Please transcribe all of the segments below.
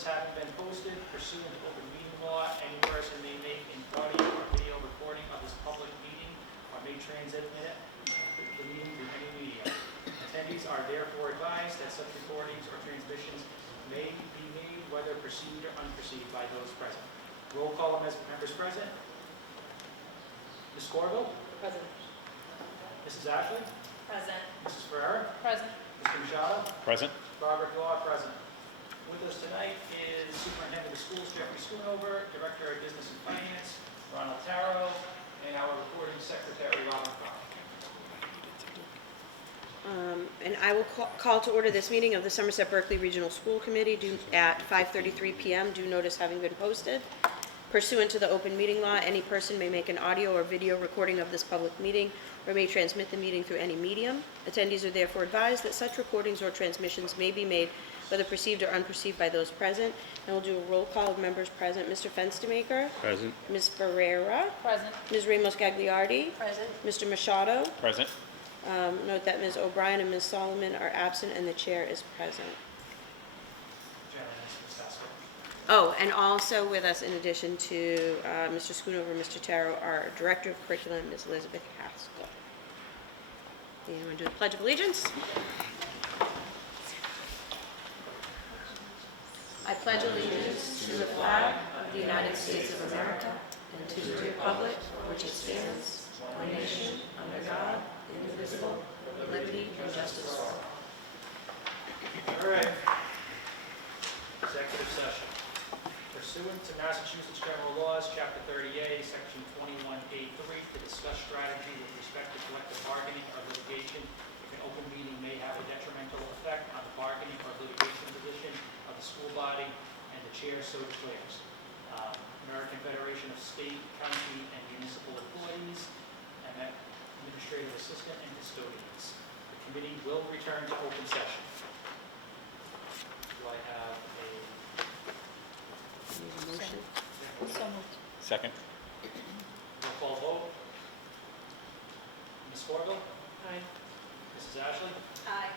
notice having been posted pursuant to open meeting law, any person may make an audio or video recording of this public meeting or may transmit the meeting through any media. Attendees are therefore advised that such recordings or transmissions may be made whether perceived or unperceived by those present. Roll call of members present. Ms. Corville? Present. Mrs. Ashley? Present. Mrs. Ferrera? Present. Mr. Machado? Present. Robert Law, present. With us tonight is Superintendent of Schools Jeffrey Schoonover, Director of Business and Finance Ronald Taro, and our recording secretary Robert Carr. And I will call to order this meeting of the Somerset Berkley Regional School Committee due at 5:33 p.m. Due notice having been posted. Pursuant to the open meeting law, any person may make an audio or video recording of this public meeting or may transmit the meeting through any medium. Attendees are therefore advised that such recordings or transmissions may be made whether perceived or unperceived by those present. And we'll do a roll call of members present. Mr. Fenstermaker? Present. Ms. Ferrera? Present. Ms. Ramos Gagliardi? Present. Mr. Machado? Present. Note that Ms. O'Brien and Ms. Solomon are absent and the chair is present. Oh, and also with us in addition to Mr. Schoonover, Mr. Taro, our Director of Curriculum, Ms. Elizabeth Haskell. You want to do the Pledge of Allegiance? I pledge allegiance to the flag of the United States of America and to the republic for which it stands, one nation, under God, indivisible, with liberty and justice for all. All right. Executive session. Pursuant to Massachusetts General Laws, Chapter 30A, Section 21A3, to discuss strategy with respect to collective bargaining or litigation, if an open meeting may have a detrimental effect on the bargaining or litigation position of the school body, and the chair so declares. American Federation of State, County, and Municipal Employees, and Administrative Assistant and Custodians. The committee will return to open session. Do I have a Need a motion? So moved. Second. roll call vote? Ms. Corville? Aye. Mrs. Ashley? Aye.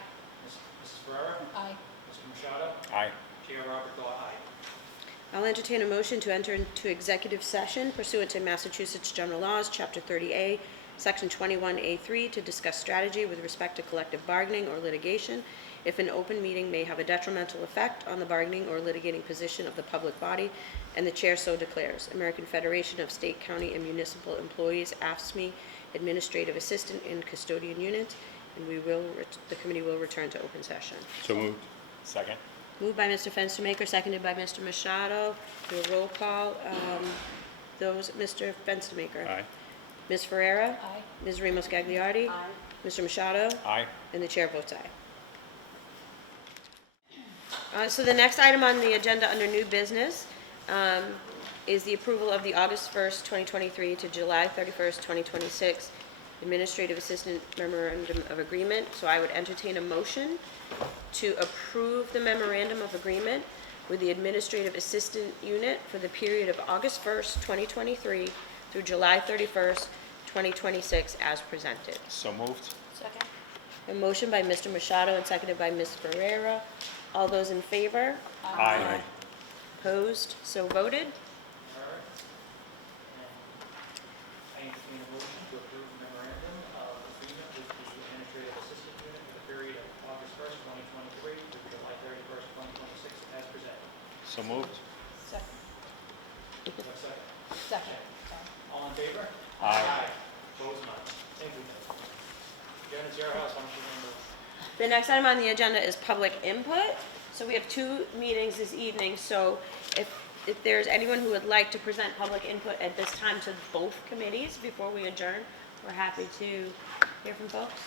Mrs. Ferrera? Aye. Mr. Machado? Aye. Chair Robert Law, aye. I'll entertain a motion to enter into executive session pursuant to Massachusetts General Laws, Chapter 30A, Section 21A3, to discuss strategy with respect to collective bargaining or litigation if an open meeting may have a detrimental effect on the bargaining or litigating position of the public body, and the chair so declares. American Federation of State, County, and Municipal Employees, AFSCME, Administrative Assistant and Custodian Unit, and the committee will return to open session. So moved. Second. Moved by Mr. Fenstermaker, seconded by Mr. Machado. Do a roll call. Mr. Fenstermaker. Aye. Ms. Ferrera. Aye. Ms. Ramos Gagliardi. Aye. Mr. Machado. Aye. And the chair votes aye. So the next item on the agenda under new business is the approval of the August 1st, 2023 to July 31st, 2026 Administrative Assistant Memorandum of Agreement. So I would entertain a motion to approve the Memorandum of Agreement with the Administrative Assistant Unit for the period of August 1st, 2023 through July 31st, 2026 as presented. So moved. Second. A motion by Mr. Machado and seconded by Ms. Ferrera. All those in favor? Aye. Opposed? So voted. All right. And I entertain a motion to approve the memorandum of agreement with the Administrative Assistant Unit for the period of August 1st, 2023 through July 31st, 2026 as presented. So moved. Second. Do I have a second? Second. Sorry. All in favor? Aye. Opposed, none. Thank you. Jen, it's your house. Why don't you remember? The next item on the agenda is public input. So we have two meetings this evening, so if there's anyone who would like to present public input at this time to both committees before we adjourn, we're happy to hear from folks.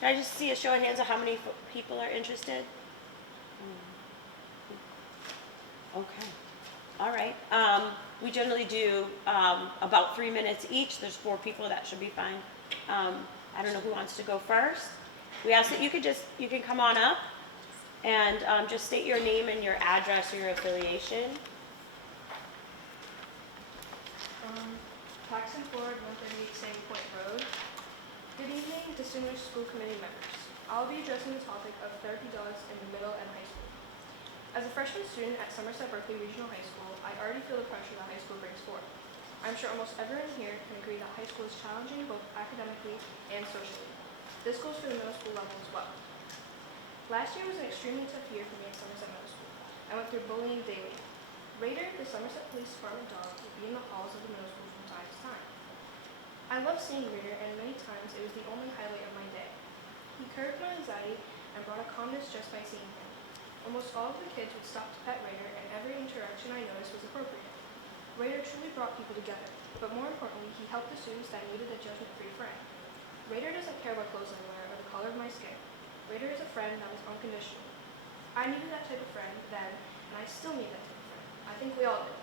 Can I just see a show of hands of how many people are interested? Okay, all right. We generally do about 3 minutes each. There's 4 people, that should be fine. I don't know who wants to go first. We ask that you can come on up and just state your name and your address or your affiliation. Paxton Ford, 138 Sandy Point Road. Good evening, distinguished school committee members. I'll be addressing the topic of therapy dogs in the middle and high school. As a freshman student at Somerset Berkley Regional High School, I already feel the pressure that high school brings forth. I'm sure almost everyone here can agree that high school is challenging both academically and socially. This goes for the middle school level as well. Last year was an extremely tough year for me at Somerset Middle School. I went through bullying daily. Raider, the Somerset Police Department dog, would be in the halls of the middle school from time to time. I loved seeing Raider, and many times it was the only highlight of my day. He curbed my anxiety and brought a calmness just by seeing him. Almost all of the kids would stop to pet Raider, and every interaction I noticed was appropriate. Raider truly brought people together, but more importantly, he helped the students that needed a judgment-free friend. Raider doesn't care what clothes I wear or the color of my skin. Raider is a friend that is unconditional. I needed that type of friend then, and I still need that type of friend. I think we all do.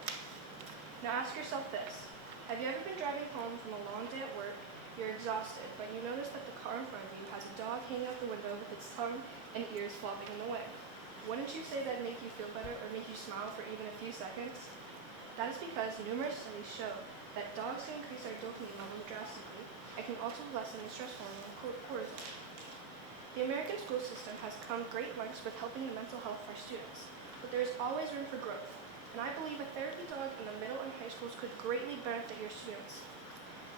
Now ask yourself this. Have you ever been driving home from a long day at work, you're exhausted, but you notice that the car in front of you has a dog hanging out the window with its tongue and ears flopping in the wind? Wouldn't you say that make you feel better or make you smile for even a few seconds? That is because numerous studies show that dogs can increase our dopamine levels drastically and can also lessen the stress hormone cortisol. The American school system has come great lengths with helping the mental health of our students, but there is always room for growth, and I believe a therapy dog in the middle and high schools could greatly benefit your students.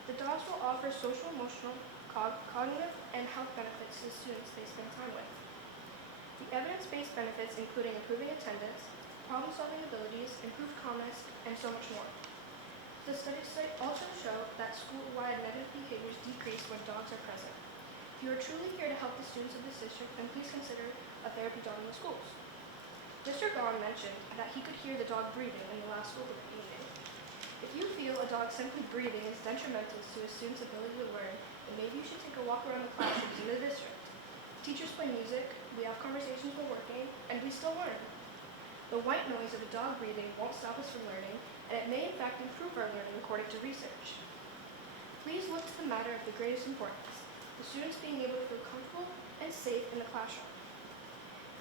The dogs will offer social, emotional, cognitive, and health benefits to the students they spend time with. The evidence-based benefits including improving attendance, problem-solving abilities, improved calmness, and so much more. The studies also show that school-wide negative behaviors decrease when dogs are present. If you are truly here to help the students of this district, then please consider a therapy dog in the schools. Mr. Gahn mentioned that he could hear the dog breathing in the last school committee meeting. If you feel a dog simply breathing is detrimental to a student's ability to learn, then maybe you should take a walk around the classrooms in the district. Teachers play music, we have conversations while working, and we still learn. The white noise of a dog breathing won't stop us from learning, and it may in fact improve our learning according to research. Please look to the matter of the greatest importance, the students being able to feel comfortable and safe in the classroom.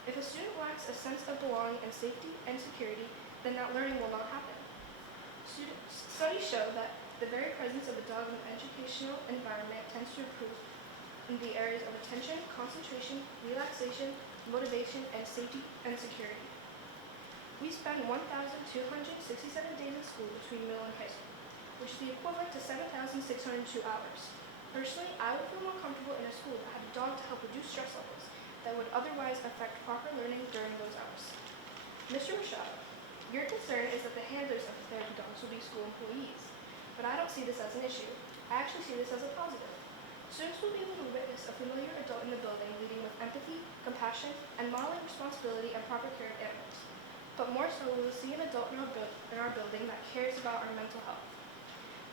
If a student lacks a sense of belonging and safety and security, then that learning will not happen. Studies show that the very presence of a dog in an educational environment tends to improve in the areas of attention, concentration, relaxation, motivation, and safety and security. We spend 1,267 days in school between middle and high school, which is the equivalent to 7,602 hours. Personally, I would feel more comfortable in a school that had a dog to help reduce stress levels that would otherwise affect proper learning during those hours. Mr. Machado, your concern is that the handlers of the therapy dogs will be school employees, but I don't see this as an issue. I actually see this as a positive. Students will be able to witness a familiar adult in the building leading with empathy, compassion, and modeling responsibility and proper care of animals. But more so, we will see an adult in our building that cares about our mental health.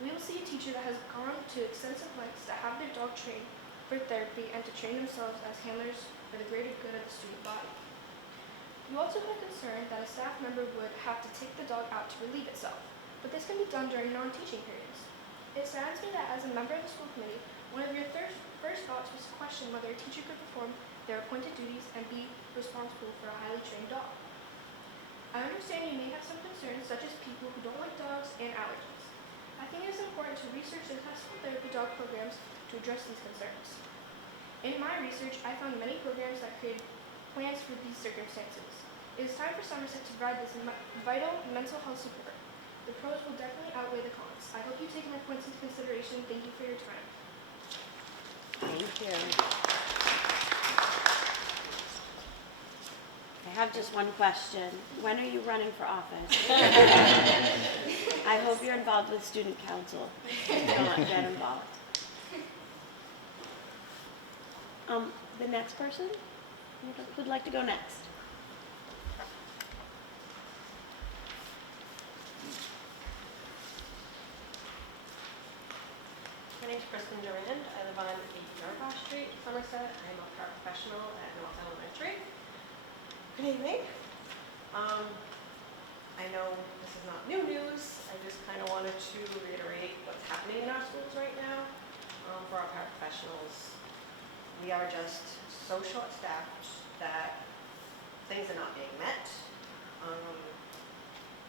We will see a teacher that has gone to extensive lengths to have their dog trained for therapy and to train themselves as handlers for the greater good of the student body. You also have concern that a staff member would have to take the dog out to relieve itself, but this can be done during non-teaching periods. It saddens me that as a member of the school committee, one of your first thoughts was to question whether a teacher could perform their appointed duties and be responsible for a highly trained dog. I understand you may have some concerns, such as people who don't like dogs and allergies. I think it is important to research successful therapy dog programs to address these concerns. In my research, I found many programs that created plans for these circumstances. It is time for Somerset to provide this vital mental health support. The pros will definitely outweigh the cons. I hope you take my points into consideration. Thank you for your time. Thank you. I have just one question. When are you running for office? I hope you're involved with student council. Don't get involved. The next person? Who'd like to go next? My name is Kristen Durand. I live on 8 Yarbaugh Street, Somerset. I'm a paraprofessional at North Elementary. Good evening. I know this is not new news. I just kind of wanted to reiterate what's happening in our schools right now for our paraprofessionals. We are just so short-staffed that things are not being met.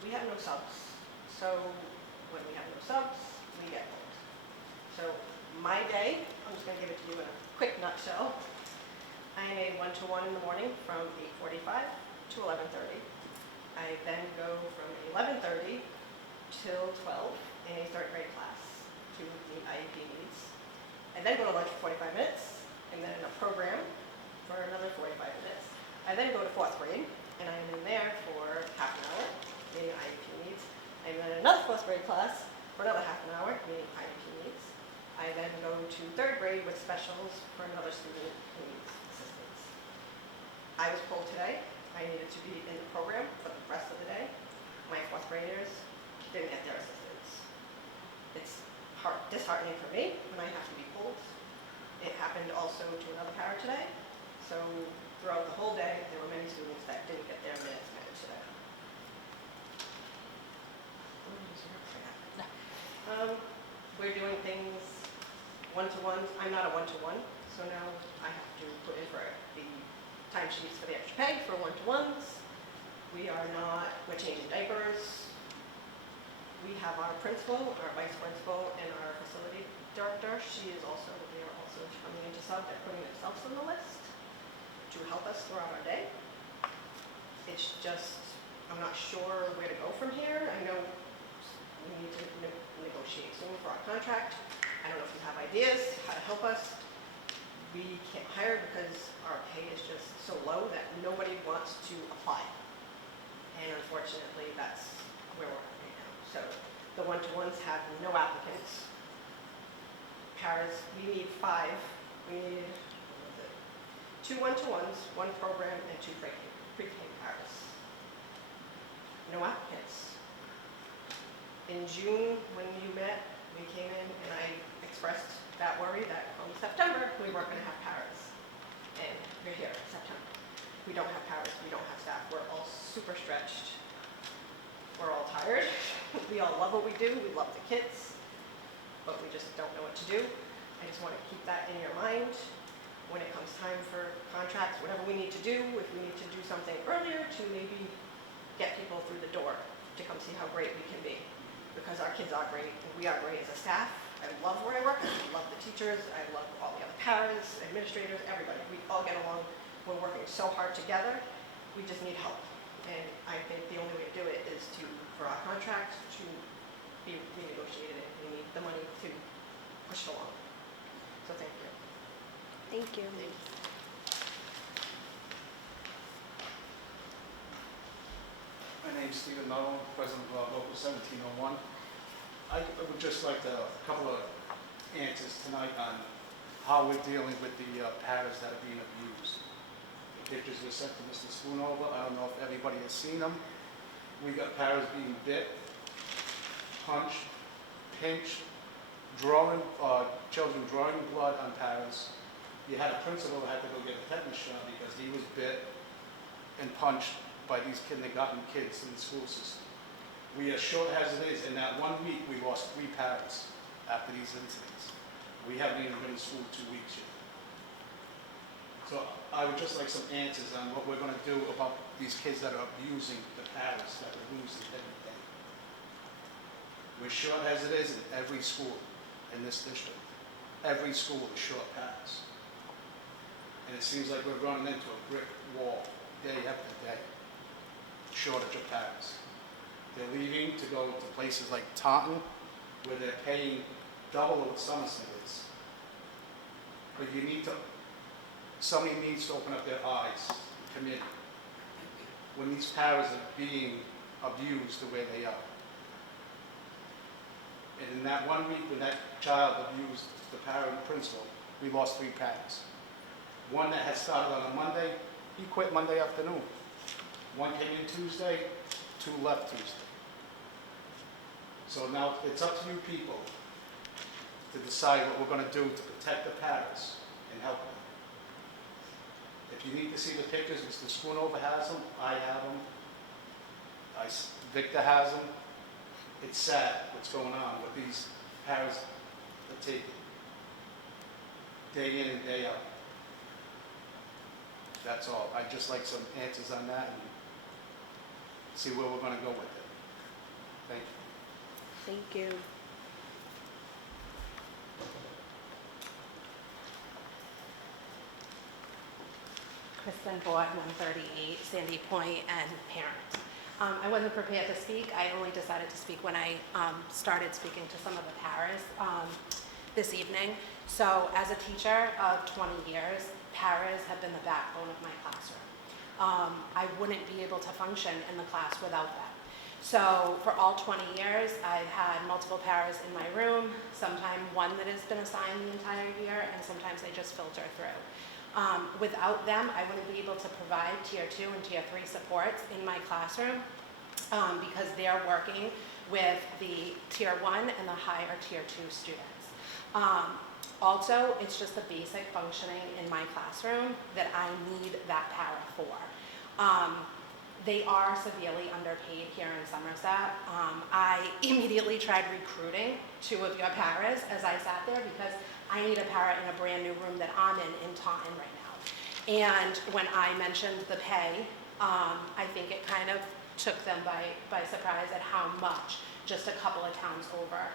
We have no subs. So when we have no subs, we get bored. So my day, I'm just going to give it to you in a quick nutshell. I am a 1-to-1 in the morning from 8:45 to 11:30. I then go from 11:30 till 12 in a third grade class to meet IEP needs. I then go to lunch for 45 minutes, and then in a program for another 45 minutes. I then go to fourth grade, and I'm in there for half an hour, meeting IEP needs. I'm in another fourth grade class for another half an hour, meeting IEP needs. I then go to third grade with specials for another student who needs assistance. I was told today I needed to be in the program for the rest of the day. My fourth graders didn't get their assistance. It's disheartening for me when I have to be pulled. It happened also to another parent today. So throughout the whole day, there were many students that didn't get their minutes met today. We're doing things one-to-ones. I'm not a one-to-one, so now I have to put in for the timesheets for the extra pay for one-to-ones. We're changing diapers. We have our principal, our vice principal, and our facility director. They are also coming into sub. They're putting themselves on the list to help us throughout our day. It's just, I'm not sure where to go from here. I know we need to negotiate soon for our contract. I don't know if you have ideas how to help us. We can't hire because our pay is just so low that nobody wants to apply. And unfortunately, that's where we're at right now. So the one-to-ones have no applicants. Paras, we need 5. We need 2 one-to-ones, 1 program, and 2 pre-K paras. No applicants. In June, when you met, we came in and I expressed that worry that come September, we weren't going to have paras. And we're here in September. We don't have paras, we don't have staff. We're all super stretched. We're all tired. We all love what we do. We love the kids, but we just don't know what to do. I just want to keep that in your mind when it comes time for contracts, whatever we need to do, if we need to do something earlier to maybe get people through the door to come see how great we can be. Because our kids are great, and we are great as a staff. I love where I work. I love the teachers. I love all the other paras, administrators, everybody. We all get along. We're working so hard together. We just need help. And I think the only way to do it is for our contract to be renegotiated, and we need the money to push it along. So thank you. Thank you. My name's Stephen Mello, President of Local 1701. I would just like a couple of answers tonight on how we're dealing with the paras that are being abused. The pictures were sent to Mr. Schoonover. I don't know if everybody has seen them. We got paras being bit, punched, pinched, children drawing blood on paras. You had a principal who had to go get a tetanus shot because he was bit and punched by these kindergarten kids in the school system. We are short as it is. In that 1 week, we lost 3 paras after these incidents. We haven't even been in school 2 weeks yet. So I would just like some answers on what we're going to do about these kids that are abusing the paras that are losing every day. We're short as it is in every school in this district. Every school is short paras. And it seems like we're running into a brick wall day after day. Shortage of paras. They're leaving to go to places like Taunton, where they're paying double what Somerset is. But somebody needs to open up their eyes, the committee, when these paras are being abused the way they are. And in that 1 week when that child abused the para and the principal, we lost 3 paras. One that had started on a Monday, he quit Monday afternoon. One came in Tuesday, 2 left Tuesday. So now it's up to you people to decide what we're going to do to protect the paras and help them. If you need to see the pictures, Mr. Schoonover has them, I have them, Victor has them. It's sad what's going on with these paras are taking day in and day out. That's all. I'd just like some answers on that and see where we're going to go with it. Thank you. Thank you. Kristen Boyd, 138 Sandy Point, and parent. I wasn't prepared to speak. I only decided to speak when I started speaking to some of the paras this evening. So as a teacher of 20 years, paras have been the backbone of my classroom. I wouldn't be able to function in the class without them. So for all 20 years, I've had multiple paras in my room, sometimes one that has been assigned the entire year, and sometimes they just filter through. Without them, I wouldn't be able to provide tier 2 and tier 3 supports in my classroom because they're working with the tier 1 and the higher tier 2 students. Also, it's just the basic functioning in my classroom that I need that para for. They are severely underpaid here in Somerset. I immediately tried recruiting 2 of your paras as I sat there because I need a para in a brand new room that I'm in Taunton right now. And when I mentioned the pay, I think it kind of took them by surprise at how much just a couple of towns over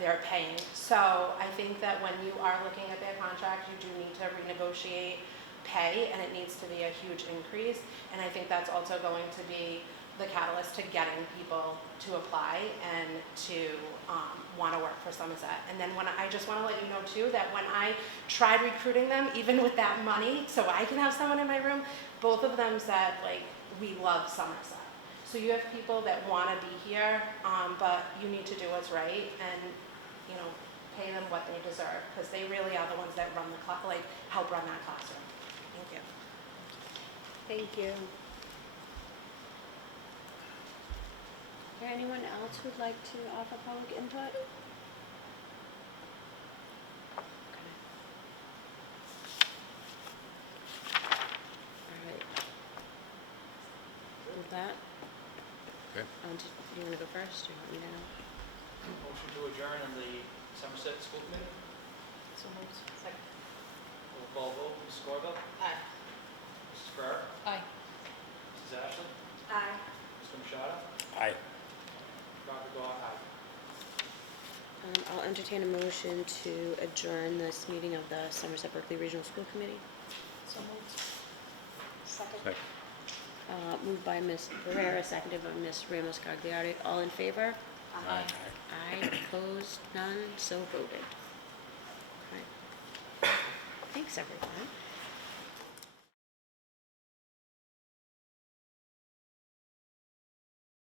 they're paying. So I think that when you are looking at their contract, you do need to renegotiate pay, and it needs to be a huge increase. And I think that's also going to be the catalyst to getting people to apply and to want to work for Somerset. And then I just want to let you know too that when I tried recruiting them, even with that money, so I can have someone in my room, both of them said, like, we love Somerset. So you have people that want to be here, but you need to do what's right and, you know, pay them what they deserve, because they really are the ones that run the help run that classroom. Thank you. Thank you. Is there anyone else who'd like to offer public input? Okay. All right. With that, Okay. do you want to go first, or you want me to know? Motion to adjourn on the Somerset School Committee. So moved. Second. Roll call vote, Mrs. Corville? Aye. Mrs. Ferrer? Aye. Mrs. Ashley? Aye. Mr. Machado? Aye. Dr. Goff, aye. I'll entertain a motion to adjourn this meeting of the Somerset Berkley Regional School Committee. So moved. Second. Second. Moved by Ms. Pereira, seconded by Ms. Ramos Gagliardi. All in favor? Aye. Aye. Opposed? None? So voted. All right. Thanks, everyone.